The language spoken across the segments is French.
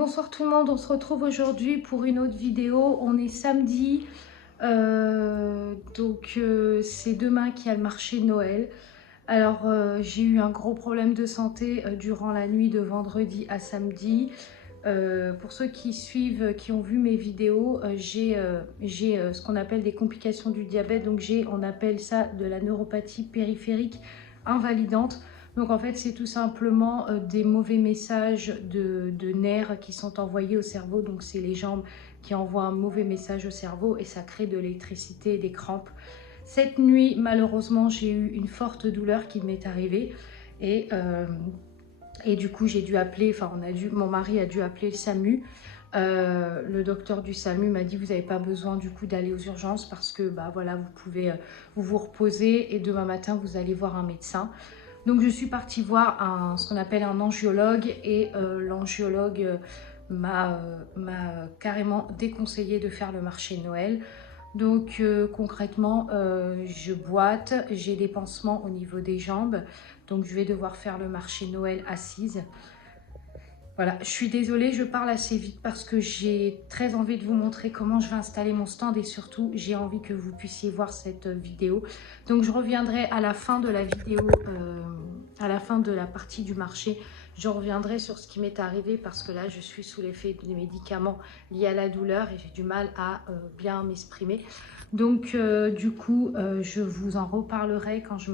Bonsoir tout le monde, on se retrouve aujourd'hui pour une autre vidéo. On est samedi, c'est demain qu'il y a le marché de Noël. Alors j'ai eu un gros problème de santé durant la nuit de vendredi à samedi. Pour ceux qui suivent, qui ont vu mes vidéos, j'ai ce qu'on appelle des complications du diabète. Donc on appelle ça de la neuropathie périphérique invalidante. Donc en fait, c'est tout simplement des mauvais messages de nerfs qui sont envoyés au cerveau. Donc c'est les jambes qui envoient un mauvais message au cerveau et ça crée de l'électricité et des crampes. Cette nuit, malheureusement, j'ai eu une forte douleur qui m'est arrivée et du coup, j'ai dû appeler, mon mari a dû appeler le SAMU. Le docteur du SAMU m'a dit vous n'avez pas besoin du coup d'aller aux urgences parce que voilà, vous pouvez vous reposer et demain matin vous allez voir un médecin. Donc je suis partie voir ce qu'on appelle un angiologue et l'angiologue m'a carrément déconseillé de faire le marché de Noël. Donc concrètement, je boite, j'ai des pansements au niveau des jambes, donc je vais devoir faire le marché de Noël assise. Voilà, je suis désolée, je parle assez vite parce que j'ai très envie de vous montrer comment je vais installer mon stand et surtout, j'ai envie que vous puissiez voir cette vidéo. Donc, je reviendrai à la fin de la vidéo, à la fin de la partie du marché. Je reviendrai sur ce qui m'est arrivé parce que là, je suis sous l'effet des médicaments liés à la douleur et j'ai du mal à bien m'exprimer. Donc, du coup, je vous en reparlerai quand je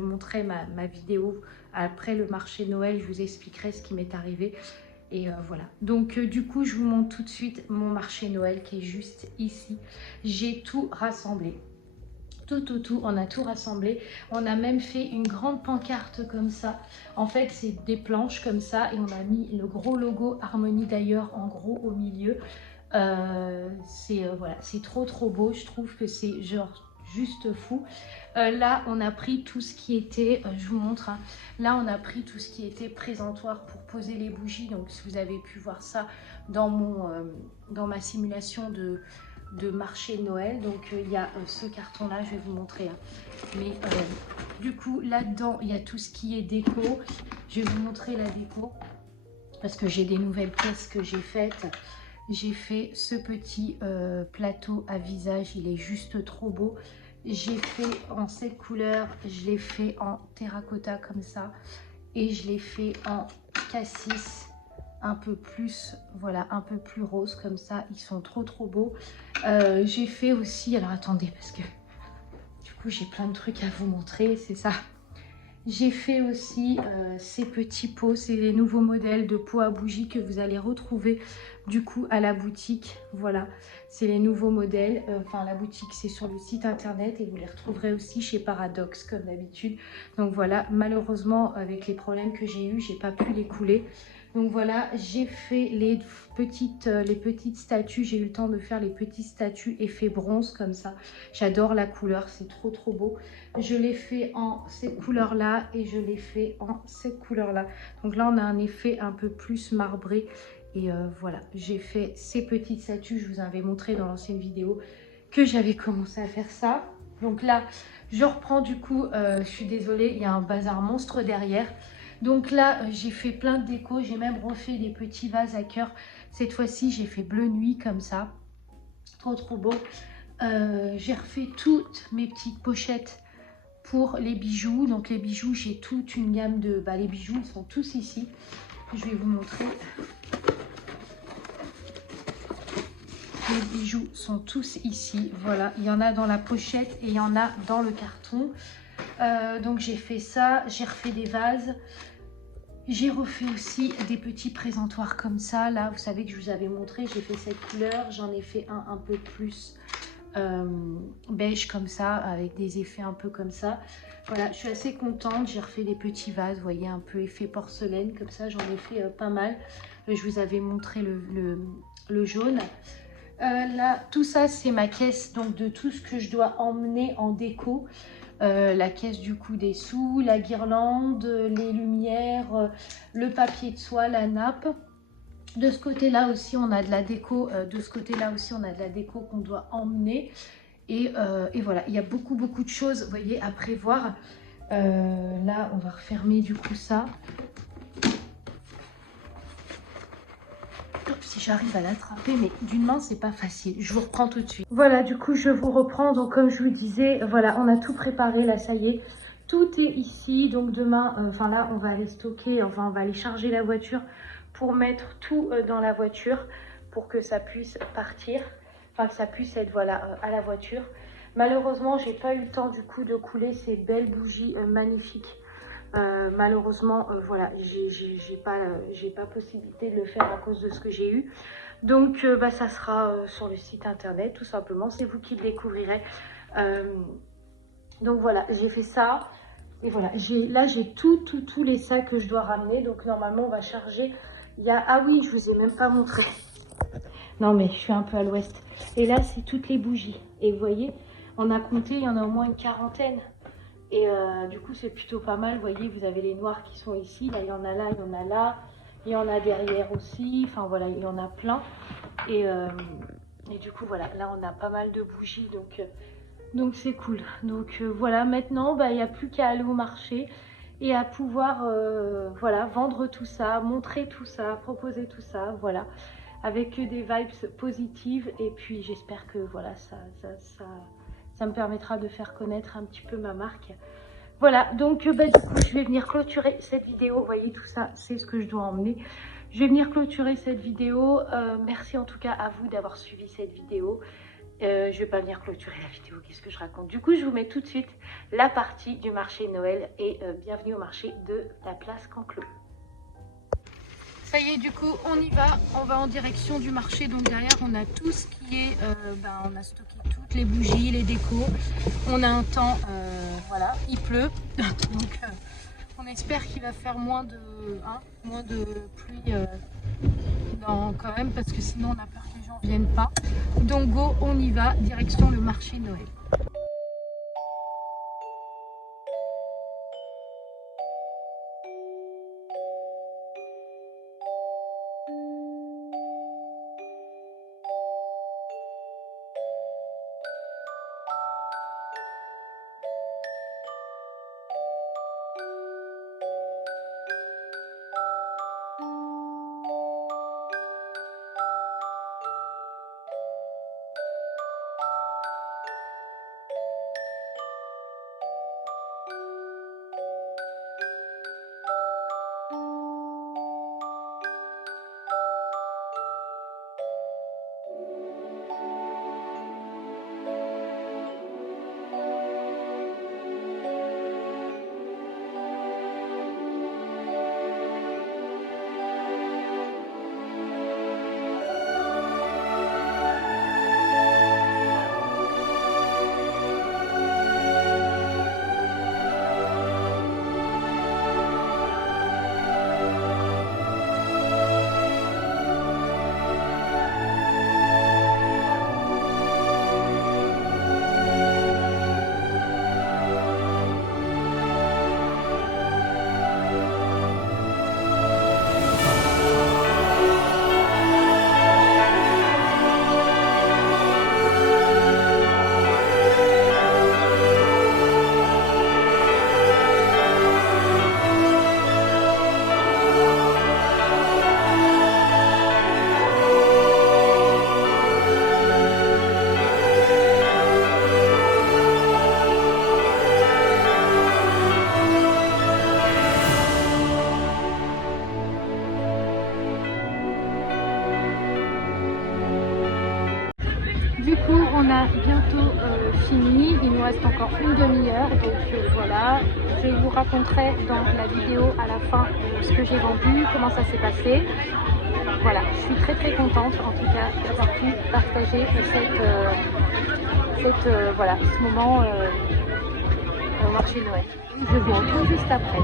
montrerai ma vidéo. Après le marché de Noël, je vous expliquerai ce qui m'est arrivé. Et voilà. Donc du coup, je vous montre tout de suite mon marché Noël qui est juste ici. J'ai tout rassemblé. Tout, on a tout rassemblé. On a même fait une grande pancarte comme ça. En fait, c'est des planches comme ça et on a mis le gros logo Harmonie d'ailleurs en gros au milieu. Voilà, c'est trop beau. Je trouve que c'est genre juste fou. Là, on a pris tout ce qui était, je vous montre, hein. Là, on a pris tout ce qui était présentoir pour poser les bougies. Donc, si vous avez pu voir ça dans ma simulation de marché de Noël. Donc, il y a ce carton-là, je vais vous montrer, hein. Mais du coup, là-dedans, il y a tout ce qui est déco. Je vais vous montrer la déco parce que j'ai des nouvelles pièces que j'ai faites. J'ai fait ce petit plateau à visage, il est juste trop beau. J'ai fait en cette couleur, je l'ai fait en terracotta comme ça. Et je l'ai fait en cassis un peu plus, voilà, un peu plus rose comme ça. Ils sont trop beaux. J'ai fait aussi, alors attendez, parce que du coup j'ai plein de trucs à vous montrer, c'est ça. J'ai fait aussi ces petits pots, c'est les nouveaux modèles de pots à bougies que vous allez retrouver du coup à la boutique. Voilà, c'est les nouveaux modèles. La boutique c'est sur le site internet et vous les retrouverez aussi chez Paradox comme d'habitude. Donc voilà, malheureusement avec les problèmes que j'ai eu, j'ai pas pu les couler. Donc voilà, j'ai fait les petites statues. J'ai eu le temps de faire les petites statues effet bronze comme ça. J'adore la couleur, c'est trop beau. Je l'ai fait en cette couleur-là et je l'ai fait en cette couleur-là. Donc là, on a un effet un peu plus marbré. Et voilà, j'ai fait ces petites statues. Je vous avais montré dans l'ancienne vidéo que j'avais commencé à faire ça. Donc là, je reprends du coup, je suis désolée, il y a un bazar monstre derrière. Donc là, j'ai fait plein de déco. J'ai même refait des petits vases à cœur. Cette fois-ci, j'ai fait bleu nuit comme ça. Trop beau. J'ai refait toutes mes petites pochettes pour les bijoux. Donc les bijoux, j'ai toute une gamme de... les bijoux, ils sont tous ici. Je vais vous montrer. Les bijoux sont tous ici. Voilà, il y en a dans la pochette et il y en a dans le carton. Donc j'ai fait ça. J'ai refait des vases. J'ai refait aussi des petits présentoirs comme ça. Là, vous savez que je vous avais montré, j'ai fait cette couleur. J'en ai fait un peu plus beige comme ça, avec des effets un peu comme ça. Voilà, je suis assez contente. J'ai refait des petits vases, vous voyez, un peu effet porcelaine. Comme ça, j'en ai fait pas mal. Je vous avais montré le jaune. Là, tout ça, c'est ma caisse donc de tout ce que je dois emmener en déco. La caisse du coup des sous, la guirlande, les lumières, le papier de soie, la nappe. De ce côté-là aussi, on a de la déco. Qu'on doit emmener. Et voilà, il y a beaucoup de choses, vous voyez, à prévoir. Là, on va refermer du coup ça. si j'arrive à l'attraper, mais d'une main, c'est pas facile. Je vous reprends tout de suite. Voilà, du coup, je vous reprends. Donc, comme je vous disais, voilà, on a tout préparé. Là, ça y est, tout est ici. Donc, demain, enfin là, on va aller stocker, enfin, on va aller charger la voiture pour mettre tout dans la voiture pour que ça puisse partir. Enfin, que ça puisse être, voilà, à la voiture. Malheureusement, j'ai pas eu le temps, du coup, de couler ces belles bougies magnifiques. Malheureusement, voilà, j'ai pas possibilité de le faire à cause de ce que j'ai eu. Donc, bah, ça sera sur le site internet, tout simplement. C'est vous qui le découvrirez. Donc, voilà, j'ai fait ça. Et voilà, là, j'ai tous les sacs que je dois ramener. Donc, normalement, on va charger. Il y a... Ah oui, je vous ai même pas montré. Non, mais je suis un peu à l'ouest. Et là, c'est toutes les bougies. Et vous voyez, on a compté, il y en a au moins une quarantaine. Et du coup, c'est plutôt pas mal. Vous voyez, vous avez les noirs qui sont ici. Là, il y en a là, il y en a là. Il y en a derrière aussi. Enfin, voilà, il y en a plein. Et du coup, voilà, là, on a pas mal de bougies. Donc c'est cool. Donc voilà, maintenant, bah, il n'y a plus qu'à aller au marché et à pouvoir voilà, vendre tout ça, montrer tout ça, proposer tout ça. Voilà, avec des vibes positives. Et puis, j'espère que voilà, ça me permettra de faire connaître un petit peu ma marque. Voilà, donc bah, du coup, je vais venir clôturer cette vidéo. Vous voyez, tout ça, c'est ce que je dois emmener. Je vais venir clôturer cette vidéo. Merci en tout cas à vous d'avoir suivi cette vidéo. Je ne vais pas venir clôturer la vidéo, qu'est-ce que je raconte? Du coup, je vous mets tout de suite la partie du marché Noël et bienvenue au marché de la place Canclos. Ça y est, du coup, on y va. On va en direction du marché. Donc derrière, on a tout ce qui est... on a stocké toutes les bougies, les décos. On a un temps... voilà, il pleut. Donc on espère qu'il va faire moins de pluie quand même. Parce que sinon, on a peur que les gens ne viennent pas. Donc go, on y va. Direction le marché Noël. Du coup, on a bientôt fini. Il nous reste encore une demi-heure. Donc voilà, je vous raconterai dans la vidéo à la fin ce que j'ai vendu, comment ça s'est passé. Voilà, je suis très contente en tout cas d'avoir pu partager voilà, ce moment au marché de Noël. Je vous retrouve juste après.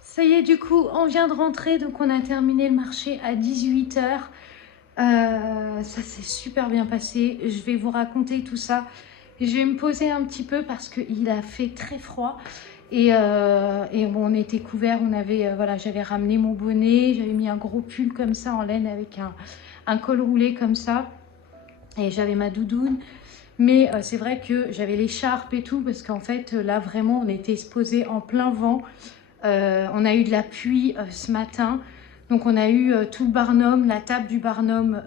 Ça y est, du coup, on vient de rentrer. Donc on a terminé le marché à 18 h. Ça s'est super bien passé. Je vais vous raconter tout ça. Je vais me poser un petit peu parce qu'il a fait très froid et bon, on était couverts. On avait voilà, j'avais ramené mon bonnet, j'avais mis un gros pull comme ça en laine avec un col roulé comme ça et j'avais ma doudoune. Mais c'est vrai que j'avais l'écharpe et tout parce qu'en fait là vraiment on était exposé en plein vent. On a eu de la pluie ce matin. Donc on a eu tout le barnum, la table du barnum,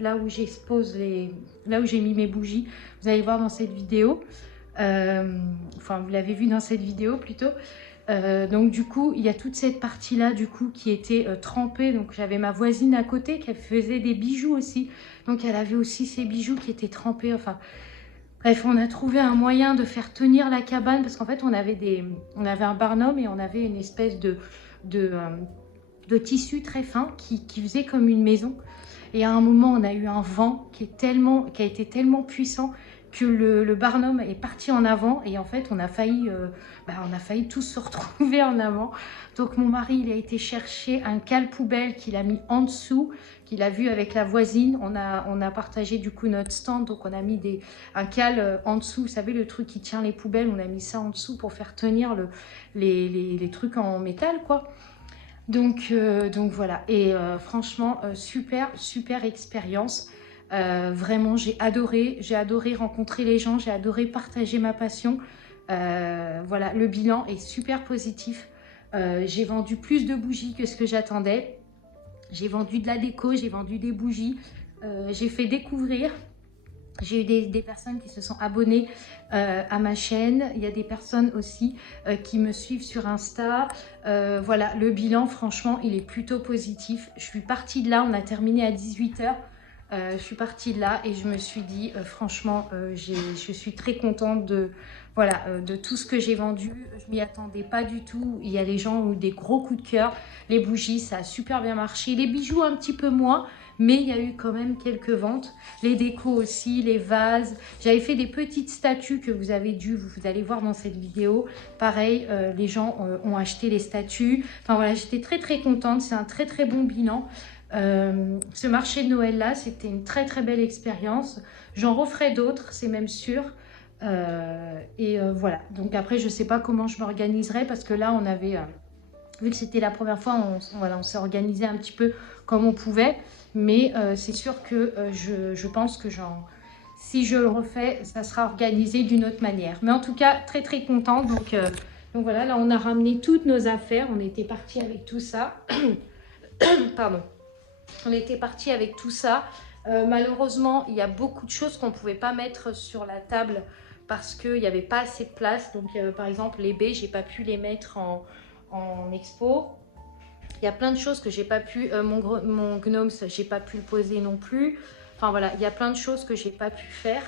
là où là où j'ai mis mes bougies. Vous allez voir dans cette vidéo. Enfin, vous l'avez vu dans cette vidéo plutôt. Donc du coup, il y a toute cette partie-là du coup qui était trempée. Donc j'avais ma voisine à côté qui faisait des bijoux aussi. Donc elle avait aussi ses bijoux qui étaient trempés. Enfin, bref, on a trouvé un moyen de faire tenir la cabane parce qu'en fait, on avait un barnum et on avait une espèce de tissu très fin qui faisait comme une maison. Et à un moment, on a eu un vent qui a été tellement puissant que le barnum est parti en avant. Et en fait, on a failli tous se retrouver en avant. Donc mon mari, il a été chercher un cale poubelle qu'il a mis en dessous, qu'il a vu avec la voisine. On a partagé du coup notre stand. Donc on a mis un cale en dessous. Vous savez, le truc qui tient les poubelles, on a mis ça en dessous pour faire tenir les trucs en métal, quoi. Donc voilà, et franchement, super expérience. Vraiment, j'ai adoré rencontrer les gens, j'ai adoré partager ma passion. Voilà, le bilan est super positif. J'ai vendu plus de bougies que ce que j'attendais. J'ai vendu de la déco, j'ai vendu des bougies. J'ai fait découvrir. J'ai eu des personnes qui se sont abonnées à ma chaîne. Il y a des personnes aussi qui me suivent sur Insta. Voilà, le bilan, franchement, il est plutôt positif. Je suis partie de là, on a terminé à 18 h. Je suis partie de là et je me suis dit, franchement, je suis très contente de tout ce que j'ai vendu. Je m'y attendais pas du tout. Il y a des gens qui ont eu des gros coups de cœur. Les bougies, ça a super bien marché. Les bijoux, un petit peu moins. Mais il y a eu quand même quelques ventes. Les décos aussi, les vases. J'avais fait des petites statues que vous allez voir dans cette vidéo. Pareil, les gens ont acheté les statues. Enfin voilà, j'étais très contente. C'est un très bon bilan. Ce marché de Noël là, c'était une très belle expérience. J'en referai d'autres, c'est même sûr. Voilà. Donc après, je sais pas comment je m'organiserai parce que là, on avait... vu que c'était la première fois, on s'est organisé un petit peu comme on pouvait. Mais c'est sûr que je pense que si je le refais, ça sera organisé d'une autre manière. Mais en tout cas, très contente. Donc voilà, là, on a ramené toutes nos affaires. On était parti avec tout ça. Pardon. On était parti avec tout ça. Malheureusement, il y a beaucoup de choses qu'on ne pouvait pas mettre sur la table parce qu'il n'y avait pas assez de place. Donc, par exemple, les baies, je n'ai pas pu les mettre en expo. Il y a plein de choses que j'ai pas pu, mon gnome, j'ai pas pu le poser non plus. Enfin voilà, il y a plein de choses que j'ai pas pu faire.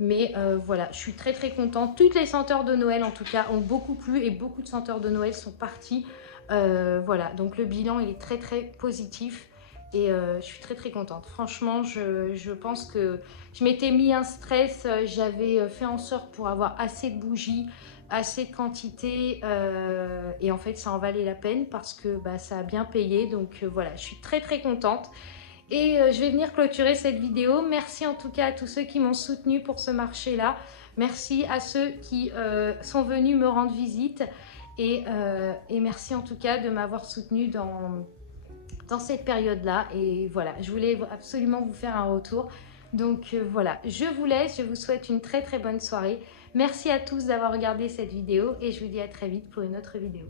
Mais voilà, je suis très contente. Toutes les senteurs de Noël en tout cas ont beaucoup plu et beaucoup de senteurs de Noël sont parties. Voilà, donc le bilan il est très positif et je suis très contente. Franchement, je pense que je m'étais mis un stress. J'avais fait en sorte pour avoir assez de bougies, assez de quantité et en fait ça en valait la peine parce que ça a bien payé. Donc voilà, je suis très contente et je vais venir clôturer cette vidéo. Merci en tout cas à tous ceux qui m'ont soutenu pour ce marché là. Merci à ceux qui sont venus me rendre visite et merci en tout cas de m'avoir soutenu dans cette période là. Et voilà, je voulais absolument vous faire un retour. Donc voilà, je vous laisse, je vous souhaite une très bonne soirée. Merci à tous d'avoir regardé cette vidéo et je vous dis à très vite pour une autre vidéo.